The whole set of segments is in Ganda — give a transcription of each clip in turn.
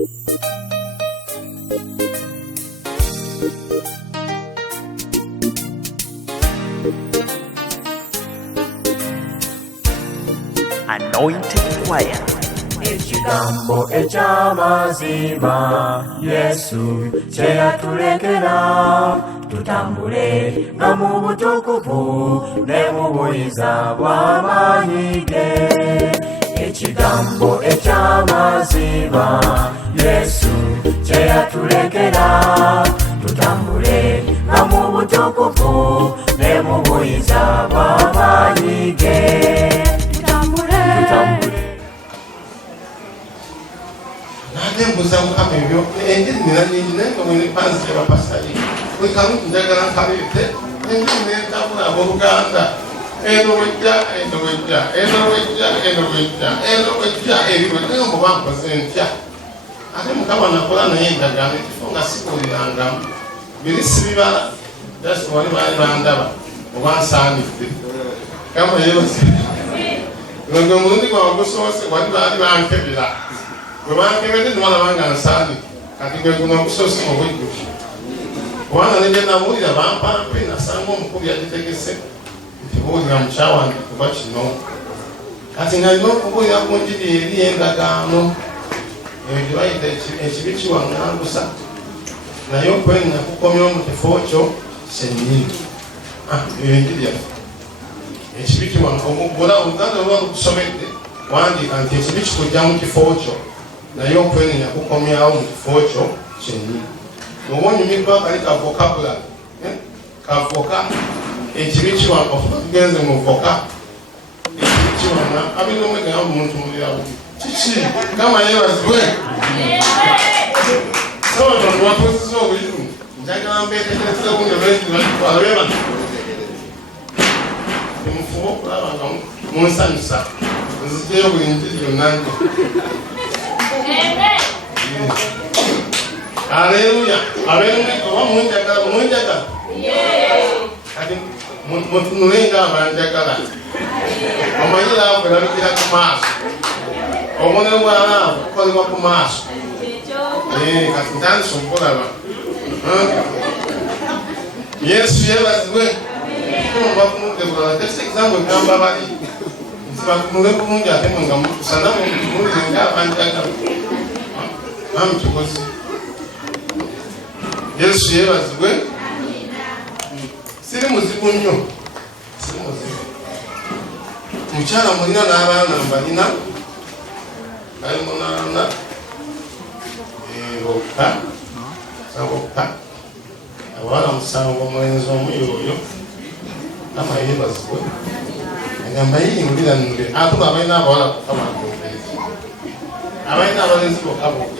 Anointed Choir. Ekigambo eky'amazima Yesu kye yatulekera tutambule nga mu butukuvu ne mu buyinza bw'amaanyi ge. Ekigambo eky'amazima Yesu kye yatulekera tutambule nga mu butukuvu ne mu buyinza bw'amaanyi ge. Tutambule. Mbuza mukama ebyo enjiri nina mwene pansi y'abapasitali buli kamu njagala nkalete enjiri nentabula abooluganda eno wejja eriwe naye mbuba nkoze ntya ate mukama nakola naye endagaano ekifo nga sikulirangamu biri sibibala just wali baali bandaba oba nsaanidde kama yeebase gwe mulundi gwawe gusoose wali baali bankebera Kebede ni wanga nsani kati gwe guno kusosi mu bujjuki wana nje nawulira bampampe nasanga omukubi yagitegese nti buulira mukyawange kuba kino kati nga nina okubuulira ku njiri eri endagaano ebyo gye bayita ekibi kiwangangusa naye okwenenya kukomyawo mu kifo kyo kyennyini eyo enjiri yaffe ekibi kiwangangusa oluganda olwa lukusomedde wandiika nti ekibi kikujja mu kifo kyo naye okwenenya kukomyawo mu kifo kyo kyennyini oba onyumiddwa akali kavokabula kavoka ekibi kiwanga tugenze mu voka ekibi kiwanga abiri omwegana omuntu mulirawo kiki kama yeebazibwe sobotondo watuusiza obulimu njagala mbeetekereza bundi olwekitwalabeba temufube okulaba nga munsanyusa nzijeyo buli njiri yonna njo. Haleluya. Oba munjagala. Kati mutunulenga abanjagala. Omanyi laavu erabikira ku maaso. Obubonero bwa laavu bukolebwa ku maaso. Kati ntandise okulaba. Yesu yeebazibwe. Tumba kumudebula. Tesi example egamba bali. Batunule bulungi ate nga mutusana mutunulire ng'abanjagala. Kikozi. Yesu yeebazibwe. Siri muzibu nnyo. Mukyala mulina n'abaana mbalina. Bali munaana. Bokka. Abawala musango omulenzi omu yoyo. Kama yeebazibwe. Ngamba yingulira nule. Ate abalina abawala kukama akongereza. Abalina abalenzi bokka bongereza.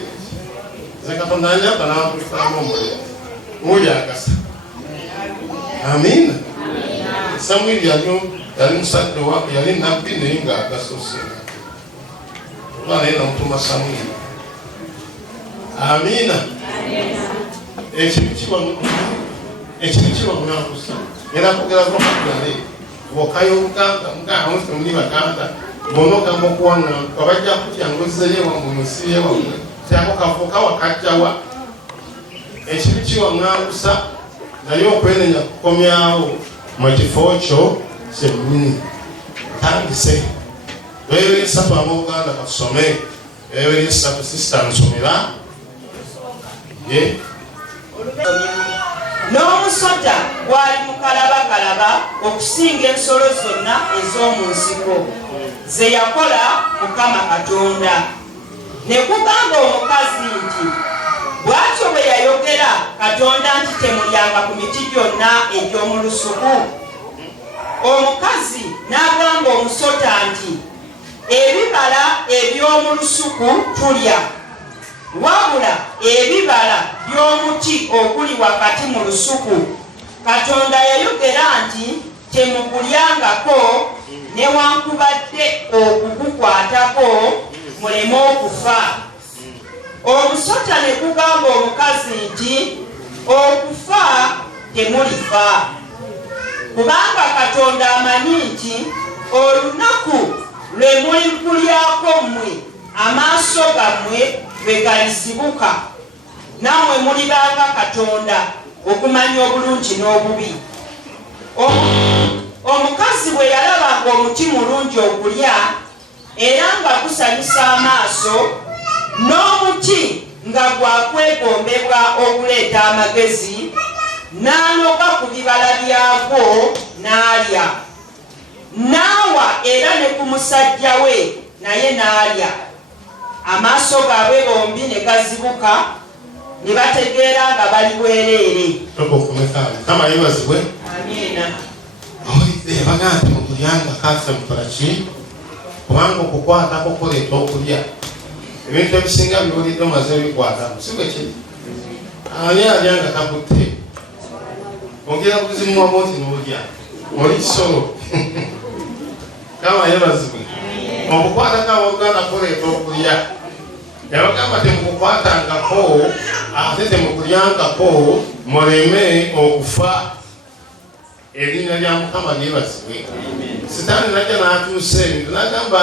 Katonda anyamba n'abakulifaamu omuliro muli agasa. Amina. Samwiri yali musadde waabwe yali nabbi naye ng'agasa osinga oba naye namutuma Samwiri. Amina. Ekibi kiwangangusa era kugera gwakagale wokayo oluganda mugaawonse muli baganda bonna ogamba okuwaŋŋanguka bajja kutya ngozzeyo wammwe musiye wammwe ako kavuka wakajjawa ekibi kiwangangusa naye okwenenya kukomyawo mu kifo kyo kyennyini. Tandise beeweesatu abooluganda katusome beeweesatu sisita nsomera n'omusota gwali mukalabakalaba okusinga ensolo zonna ez'omu nsiko ze yakola Mukama Katonda. Ne kugamba omukazi nti bw'atyo bwe yayogera Katonda nti temulyanga ku miti gyonna egy'omu lusuku. Omukazi n'agamba omusota nti ebibala eby'omu lusuku tulya, wabula ebibala by'omuti oguli wakati mu lusuku Katonda yayogera nti temugulyangako newankubadde okugukwatako muleme okufa. Omusota ne gugamba omukazi nti okufa temulifa, kubanga Katonda amanyi nti olunaku lwe muligulyako mmwe amaaso gammwe lwe galisibuka nammwe mulibanga Katonda okumanya obulungi n'obubi. Omukazi bwe yalaba ng'omuti mulungi okulya era nga gusanyusa amaaso n'omuti nga gwakwegombebwa okuleeta amagezi, n'anoga ku bibala byagwo n'alya. N'awa era ne ku musajja we naye n'alya. Amaaso gaabwe bombi ne gazibuka ne bategeera nga bali bwereere. Kama yebazibwe. Amiina. Olidde bagamba mu kulyanga kaasa mukola ki? Kubanga okukwatako kuleeta okulya. Ebintu ebisinga biwulidde omaze bikwata si bwe kiri. Ani alyanga takutte. Ogera kuzimuwa moti n'olya. Oli kisolo. Kama yebazibwe. Okukwatako abooluganda kuleeta okulya. Yabagamba temukukwatangako ate temukulyangako muleme okufa. Erinnya lya Mukama lyebazibwe. Sitaani najja n'atuusa ebintu n'agamba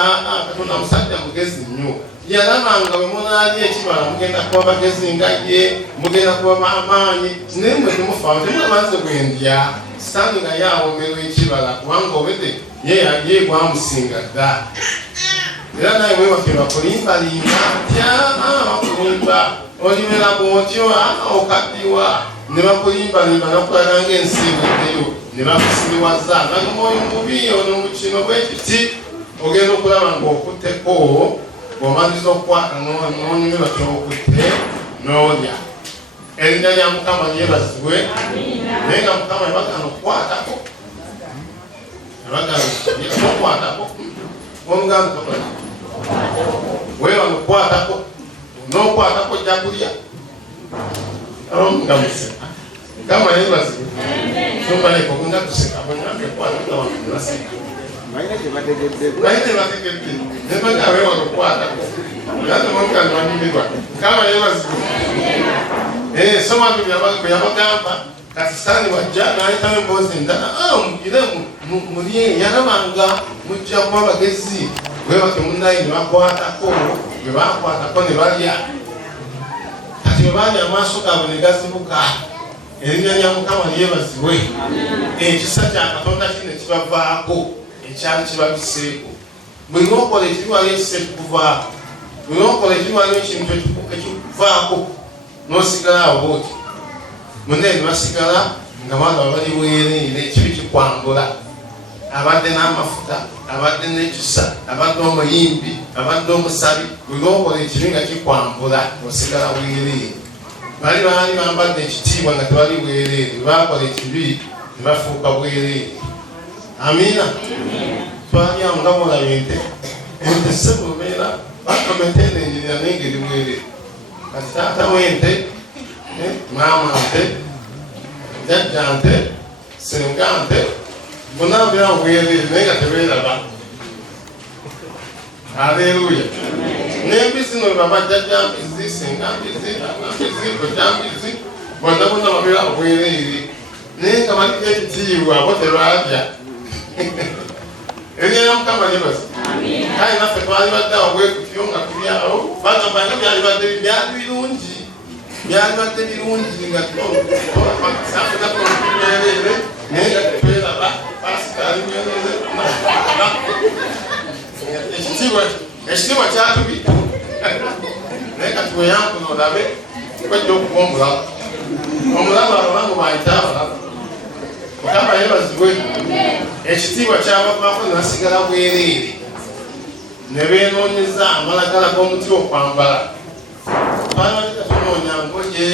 Katonda musajja mugezi nnyo. Yalabanga bwe munaalya ekibala mugenda kuba bagezi nga ye, mugenda kuba b'amaanyi, naye mwe temufaawo temulabanze bwendya. Sitaani nga yaawomerwa ekibala kubanga obwedde ye bwamusinga dda. Era naye wewaffe bakulimbalimba tya bakulimba olimera bw'otyo okaddiwa ne bakulimbalimba nakulaga ng'ensiibuddeyo ne bakusiriwaza naga mwoyo mubi ono mu kino bwe kiti ogenda okulaba ng'okutteko bw'omaliza okukwata n'onyumirwa ky'okutte n'olya. Erinnya lya Mukama lyebazibwe. Naye nga Mukama yabagana okukwatako yabagana okukwatako omuganda tokola wewa okukwatako n'okwatako ojja kulya omugamuseka Mukama yebazibwe. Sombaleko nga tuseka bwengambe kwataka wantu naseka naye bategedde nebaga wewa okukwatako ate omuganda wanyumirwa. Mukama yebazibwe. Soma bwe yabagamba kati Sitaani wajja n'ayitamu emboozi endala mugire mulye. Yalabanga mujja kuba bagezi webake munnaye ne bakwatako bwe bakwatako ne balya. Kati bwe balya amaaso gaabwe ne gazibuka. Erinnya lya Mukama lyebazibwe. Ekisa kya Katonda kino kibavaako ekyali kibabiseeko. Buli lwokola ekiri waliyo ekisa ekikuvaako, buli lwokola ekiri waliyo ekintu ekikuvaako n'osigala awo bwoti. Munnaye ne basigala nga balaba bali bwereere ekibi kikwambula. Abadde n'amafuta, abadde n'ekisa, abadde omuyimbi, abadde omusabi, buli lwokola ekibi nga kikwambula osigala bwereere. Bali bambadde ekitiibwa nga tebali bwereere, baakola ekibi ne bafuuka bwereere. Amiina. Twali awo nga bolaba ente sebubeera bakomete enenjirira n'engeri bwereere. Kati taata w'ente, maama nte, jjajja nte, senga nte, bonna mbeera bwereere naye nga tebeeraba. Aleluya. N'embizi no baba jjajja mbizi, senga mbizi, kojja mbizi, bonna babeera bwereere naye nga baliko ekitiibwa abo tebalya. Erinnya lya Mukama lyebazibwe. Kale naffe twali badde awo bwe tutyo nga tulyawo bagamba nga byali birungi. Byali badde birungi nga tubeerere naye nga tetweraba pasikaali bwereere. Ekitiibwa kyatubita naye kati weyankuna olabe kwejja okuba omulabu. Omulabu abalango bayita abalabu. Mukama yebazibwe. Ekitiibwa kyabavaako ne basigala bwereere ne beenoonyeza amalagala g'omuti okwambala. Twalibadde tunoonya ngoye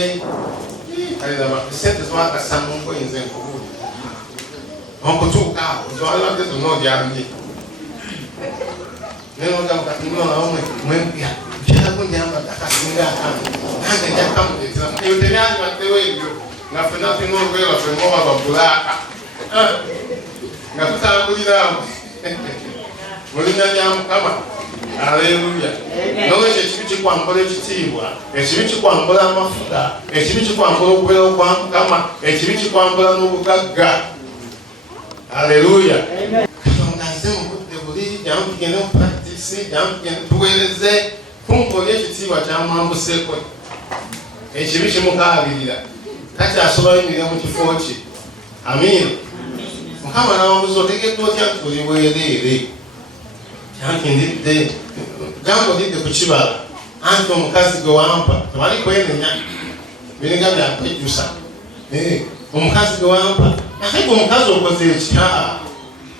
kaliraba esente ziwakasa mu ngoye nze nkubuuli okutuuka awo twalibadde tunoolyamye naye nogamba kati nnonawo mwempya kyerago nyambadde akasinga akange nange njakamuleetera eyo tebyalibaddewo ebyo nga ffenna tulina olugoye lwaffe ngoba lwa bulaaka nga tutambuliramu mu linnya lya Mukama. Aleluya. Nolwekyo ekibi kikwambula ekitiibwa, ekibi kikwambula amafuta, ekibi kikwambula okubeera kwa Mukama, ekibi kikwambula n'obugagga. Aleluya. Katonda nze mukudde buli jamu tugende mu practice, jamu tugende tuweereze kumpa oli ekitiibwa ekitiibwa kyamwambuseeko ekibi kimukaabirira takyasobola yimirira mu kifo kye. Amiina. Mukama n'ababuuza otegedde otya nti oli bwereere anti ndidde gamba odidde ku kibala anti omukazi gwe wampa tewali kwenenya biringa byakwejjusa omukazi gwe wampa ate gwe omukazi okoze eki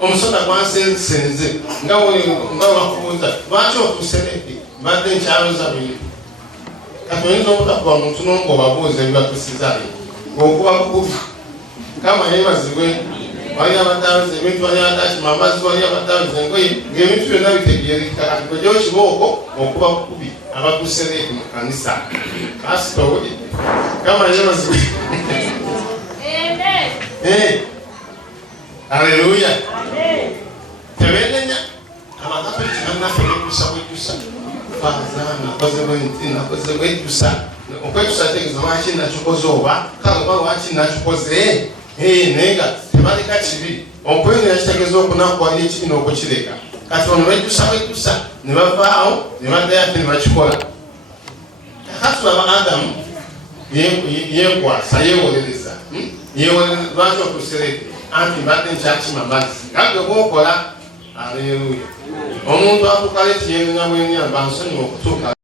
omusota gwansenze nga wakubuuza lwaki okuseredde mbadde nkyaloza bintu kati oyinza obutakuba muntu n'omu obabuuza ebibatusizayo okuba bukubi kama yebazibwe wali abatabuza ebintu wali atakima amazzi wali abatabuza engoye ng'ebintu byonna bitegeereka kati gwe gyokibooko okuba bukubi abakuseredde mu kanisa kasita owulidde kama yebazibwe. Haleluya. Tebenenya abakatoliki bannaffe bejjusa bwejjusa nakoze bwejjusa okwejusa tegeeza lwaki nakikoze oba kale oba lwaki nakikoze naye nga tebaleka kibi okwenera kitegeeza okunakuwalira ekibi n'okukireka kati ono bejjusa ne bavaawo ne baddayo ate ne bakikola. Kakatulaba Adamu yeekwasa yeewolereza lwaki okuseredde anti mbadde nkyakima amazzi gagwe bwokola. Aleluya. Omuntu akukala ekiyengenya bwenyamba nsonyiwa okutuuka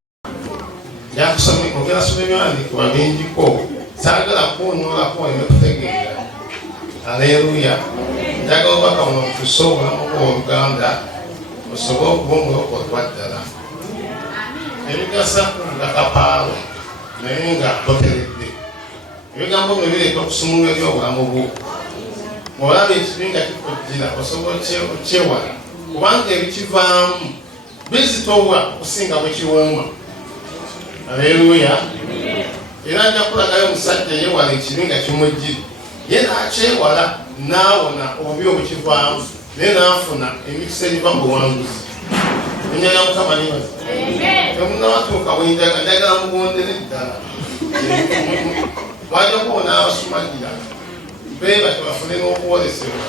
yakusomye ogera soma ebiwandiikibwa bingiko saagala kuwonyoolako oleme kutegeera. Aleluya. Njagala obubaka buno butuuse obulamu bw'Oluganda osobole okuba omulokolwa ddala. Ebigasa nga kapaalo naye nga toteredde. Ebigambo bino bireeta okusumulwa eri obulamu bwo. Olaba ekibi nga kikujjira osobola okyewala kubanga ebikivaamu bizitowa okusinga bwe kiwooma. Aleluya. Era ajja kulagayo omusajja yewala ekibi nga kimujjira ye n'akyewala n'awona obubi obukivaamu naye n'afuna emikisa egiva mu buwanguzi. Erinnya lya Mukama libaza. Temunnabatuuka njagala mugondere ddala. Wajja kuwona abasumagira beba tebafune n'okuwolesebwa.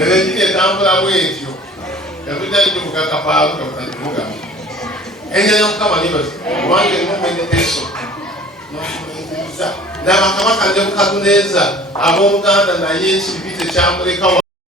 Era egiri etambula bwetyo ebudajjo bugakapaalo kabutagimugamba. Erinnya lya Mukama libaza kubanga erimu meditation n'okulinziriza n'abakabaka Nebukadduneeza ab'Oluganda naye ekibi tekyamuleka